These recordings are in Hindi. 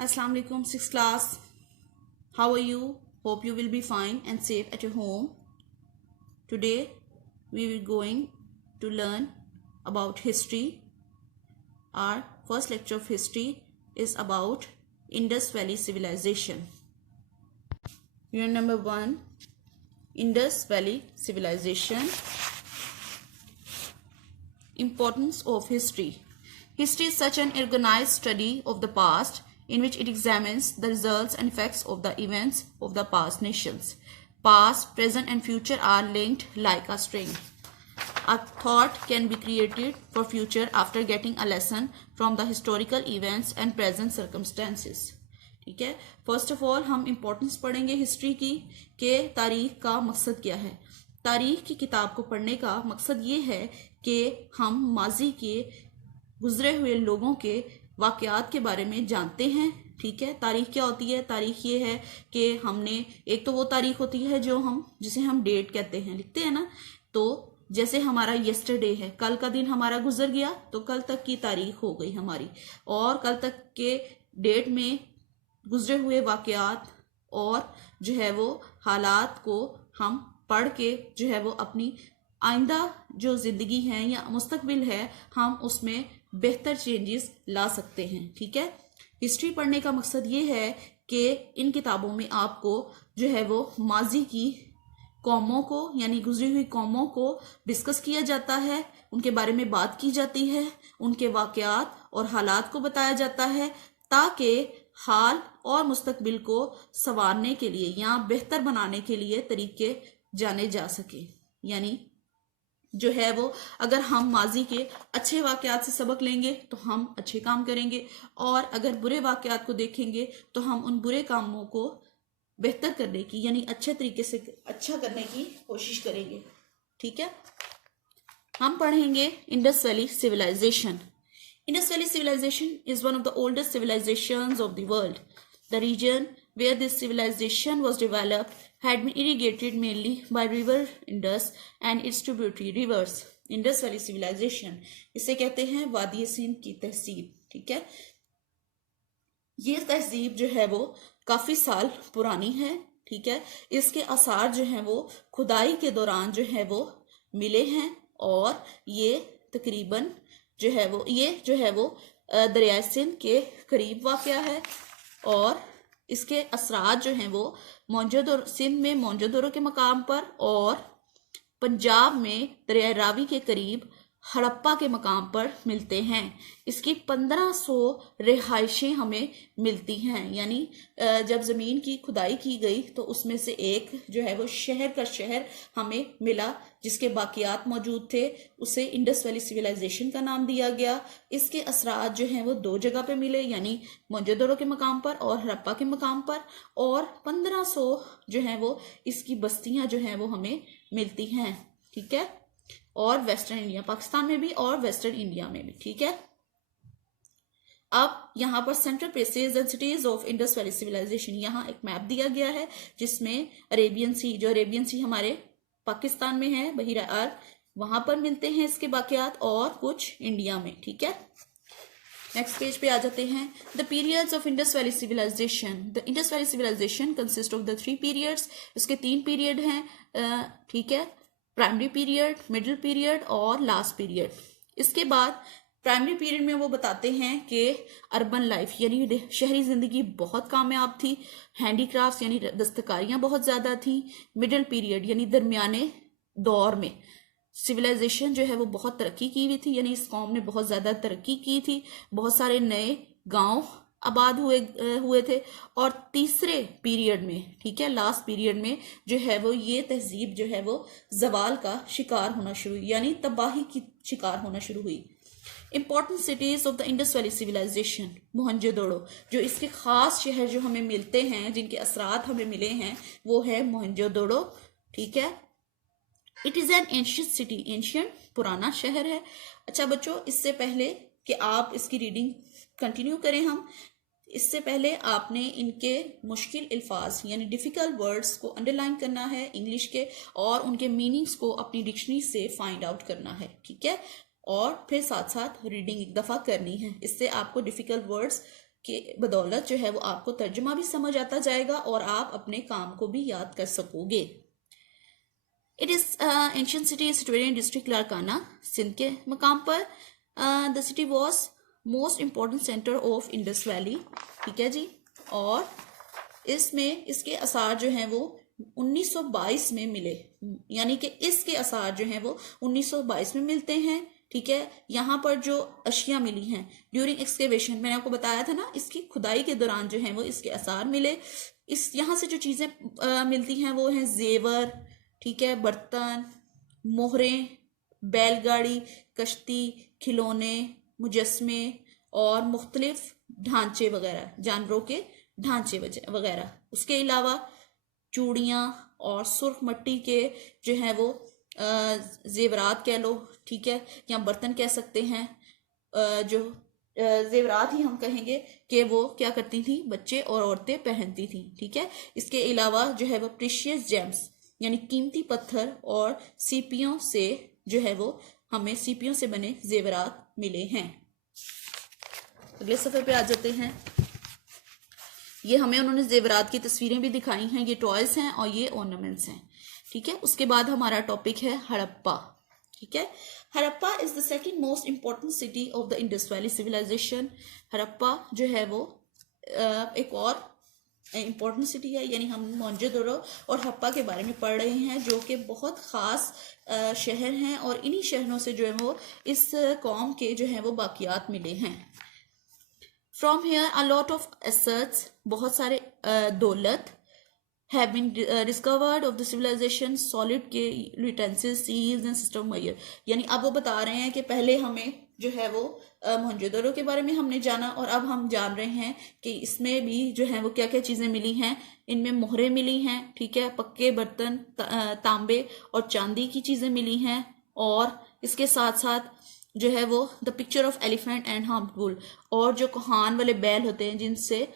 Assalamu alaikum, 6th class. How are you? Hope you will be fine and safe at your home. Today we will going to learn about history. Our first lecture of history is about Indus Valley Civilization. Unit number 1, Indus Valley Civilization. Importance of history. History is such an organized study of the past in which it examines the results and effects of the events of the past nations. Past, present and future are linked like a string. A thought can be created for future after getting a lesson from the historical events and present circumstances. ठीक है, फर्स्ट ऑफ ऑल हम इम्पोर्टेंस पढ़ेंगे हिस्ट्री की कि तारीख का मकसद क्या है। तारीख की किताब को पढ़ने का मकसद ये है कि हम माजी के गुजरे हुए लोगों के वाकयात के बारे में जानते हैं। ठीक है, तारीख क्या होती है? तारीख ये है कि हमने एक तो वो तारीख होती है जो जिसे हम डेट कहते हैं, लिखते हैं ना। तो जैसे हमारा यस्टरडे है, कल का दिन हमारा गुजर गया तो कल तक की तारीख हो गई हमारी, और कल तक के डेट में गुजरे हुए वाकयात और जो है वो हालात को हम पढ़ के जो है वो अपनी आइंदा जो जिंदगी है या मुस्तकबिल है हम उसमें बेहतर चेंजेस ला सकते हैं। ठीक है, हिस्ट्री पढ़ने का मकसद ये है कि इन किताबों में आपको जो है वो माजी की कौमों को यानी गुजरी हुई कौमों को डिस्कस किया जाता है, उनके बारे में बात की जाती है, उनके वाकयात और हालात को बताया जाता है ताकि हाल और मुस्तकबिल को संवारने के लिए या बेहतर बनाने के लिए तरीके जाने जा सके। यानी जो है वो अगर हम माजी के अच्छे वाकयात से सबक लेंगे तो हम अच्छे काम करेंगे, और अगर बुरे वाकयात को देखेंगे तो हम उन बुरे कामों को बेहतर करने की यानी अच्छे तरीके से अच्छा करने की कोशिश करेंगे। ठीक है, हम पढ़ेंगे Indus valley civilization. Indus Valley Civilization is one of the oldest civilizations of the world. The region where this civilization was developed had been irrigated mainly by river Indus and its tributary rivers. Indus Valley Civilization इसे कहते हैं वादी सिंध की तहजीब. ठीक है, ये तहजीब जो है वो काफी साल पुरानी है. ठीक है, इसके आसार जो हैं वो खुदाई के दौरान जो है वो मिले हैं, और ये तकरीबन जो है वो दरिया सिंध के करीब वाक़या है, और इसके असरात जो हैं वो मोहनजोदड़ो सिंध में मोहनजोदड़ो के मकाम पर और पंजाब में दरिया रावी के करीब हड़प्पा के मकाम पर मिलते हैं. इसकी 1500 रिहाइशें हमें मिलती हैं. यानी जब ज़मीन की खुदाई की गई तो उसमें से एक जो है वो शहर का शहर हमें मिला जिसके बाकियात मौजूद थे. उसे इंडस वैली सिविलाइजेशन का नाम दिया गया. इसके असरात जो हैं वो 2 जगह पे मिले, यानी मोहनजोदड़ो के मकाम पर और हड़प्पा के मकाम पर, और 1500 जो हैं वो इसकी बस्तियां जो हैं वो हमें मिलती हैं. ठीक है, और वेस्टर्न इंडिया, पाकिस्तान में भी और वेस्टर्न इंडिया में भी. ठीक है, अब यहाँ पर central places and cities of Indus valley civilization, यहाँ एक मैप दिया गया है जिसमें अरेबियन सी हमारे पाकिस्तान में है, बहिरा अरब, वहां पर मिलते हैं इसके बाकियात, और कुछ इंडिया में. ठीक है, नेक्स्ट पेज पे आ जाते हैं. The periods of Indus valley civilization. The Indus valley civilization consist of the 3 periods. इसके 3 पीरियड हैं. ठीक है, प्राइमरी पीरियड, मिडिल पीरियड और लास्ट पीरियड. इसके बाद प्राइमरी पीरियड में वो बताते हैं कि अर्बन लाइफ यानी शहरी जिंदगी बहुत कामयाब थी, हैंडीक्राफ्ट्स यानी दस्तकारियां बहुत ज्यादा थी. मिडिल पीरियड यानी दरमियाने दौर में सिविलाइजेशन जो है वो बहुत तरक्की की हुई थी, यानी इस कौम ने बहुत ज्यादा तरक्की की थी, बहुत सारे नए गांव आबाद हुए थे. और तीसरे पीरियड में, ठीक है, लास्ट पीरियड में जो है वो ये तहजीब जो है वो जवाल का शिकार होना शुरू हुई, यानी तबाही की शिकार होना शुरू हुई. Important cities of the Indus valley civilization. Mohenjodaro, जो इसके खास शहर जो हमें मिलते हैं, जिनके असरात हमें मिले हैं, वो है मोहनजोदड़ो. ठीक है, it is an ancient city. Ancient पुराना शहर है. अच्छा बच्चों, इससे पहले कि आप इसकी रीडिंग कंटिन्यू करें, हम इससे पहले आपने इनके मुश्किल अल्फाज यानी डिफिकल्ट वर्ड्स को अंडरलाइन करना है इंग्लिश के, और उनके मीनिंग्स को अपनी डिक्शनरी से फाइंड आउट करना है. ठीक है, और फिर साथ साथ रीडिंग एक दफ़ा करनी है. इससे आपको डिफिकल्ट वर्ड्स के बदौलत जो है वो आपको तर्जुमा भी समझ आता जाएगा और आप अपने काम को भी याद कर सकोगे। It is ancient city situated in district Larkana, Sindh के मकाम पर। The city was most important centre of Indus valley, ठीक है जी। और इसमें इसके आसार जो हैं वो 1922 में मिले, यानी कि इसके आसार जो हैं वो 1922 में मिलते हैं, ठीक है। यहाँ पर जो अशिया मिली हैं ड्यूरिंग एक्सकेवेशन, मैंने आपको बताया था ना, इसकी खुदाई के दौरान जो हैं वो इसके आसार मिले। इस यहाँ से जो चीज़ें मिलती हैं वो हैं जेवर, ठीक है, बर्तन, मोहरें, बैलगाड़ी, कश्ती, खिलौने, मुजस्मे और मुख्तलिफ ढांचे वगैरह, जानवरों के ढांचे वगैरह। उसके अलावा चूड़ियाँ और सुर्ख मट्टी के जो हैं वो जेवरात कह लो, ठीक है, या बर्तन कह सकते हैं। जो जेवरात ही हम कहेंगे कि वो क्या करती थी, बच्चे और औरतें पहनती थी, ठीक है। इसके अलावा जो है वो प्रीशियस जेम्स यानी कीमती पत्थर और सीपियों से जो है वो हमें सीपियों से बने जेवरात मिले हैं। अगले सफ़े पे आ जाते हैं। ये हमें उन्होंने जेवरात की तस्वीरें भी दिखाई हैं, ये टॉयज हैं और ये ऑर्नामेंट्स हैं, ठीक है। उसके बाद हमारा टॉपिक है हड़प्पा, ठीक है। Harappa is the second most important city of the Indus valley civilization. Harappa जो है वो एक और इम्पॉर्टेंट सिटी है, यानी हम मोहनजोदड़ो और हड़प्पा के बारे में पढ़ रहे हैं, जो कि बहुत ख़ास शहर हैं और इन्हीं शहरों से जो है वो इस कौम के जो है वो बाकियात मिले हैं। From here a lot of assets, बहुत सारे दौलत have been discovered of the civilization, solid के utensils, seals and system measure। यानी अब वो बता रहे हैं कि पहले हमें जो है वो मोहनजोदड़ो के बारे में हमने जाना और अब हम जान रहे हैं कि इसमें भी जो है वो क्या क्या चीज़ें मिली हैं। इनमें मोहरें मिली हैं, ठीक है, पक्के बर्तन, तांबे और चांदी की चीज़ें मिली हैं। और इसके साथ साथ जो है वो the picture of elephant and harmful, और जो कोहान वाले बैल होते हैं जिनसे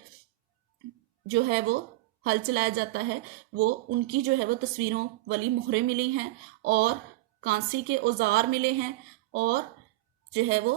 जो है वो हल चलाया जाता है, वो उनकी जो है वो तस्वीरों वाली मोहरें मिली हैं। और कांसी के औजार मिले हैं और जो है वो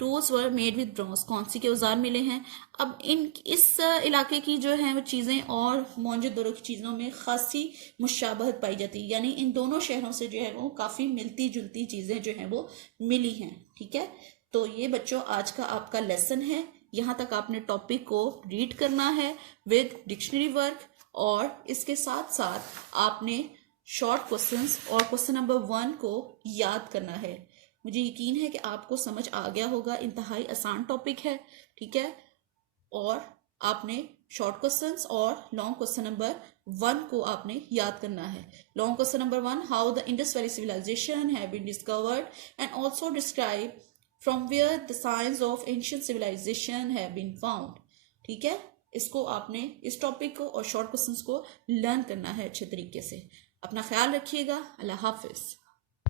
tools were made with bronze, कांसी के औजार मिले हैं। अब इस इलाके की जो है वो चीज़ें और मोहनजोदड़ो की चीज़ों में खासी मुशाबहत पाई जाती है, यानी इन दोनों शहरों से जो है वो काफ़ी मिलती जुलती चीज़ें जो हैं वो मिली हैं, ठीक है। तो ये बच्चों आज का आपका लेसन है। यहाँ तक आपने टॉपिक को रीड करना है विद डिक्शनरी वर्क, और इसके साथ साथ आपने शॉर्ट क्वेश्चंस और क्वेश्चन नंबर 1 को याद करना है। मुझे यकीन है कि आपको समझ आ गया होगा, इंतहाई आसान टॉपिक है, ठीक है। और आपने शॉर्ट क्वेश्चंस और लॉन्ग क्वेश्चन नंबर 1 को आपने याद करना है। Long question number 1, how the Indus valley civilization have been discovered and also describe from where the signs of ancient civilization have been found, ठीक है। इसको आपने इस टॉपिक को और शॉर्ट क्वेश्चंस को लर्न करना है अच्छे तरीके से। अपना ख्याल रखिएगा। अल्लाह हाफिज।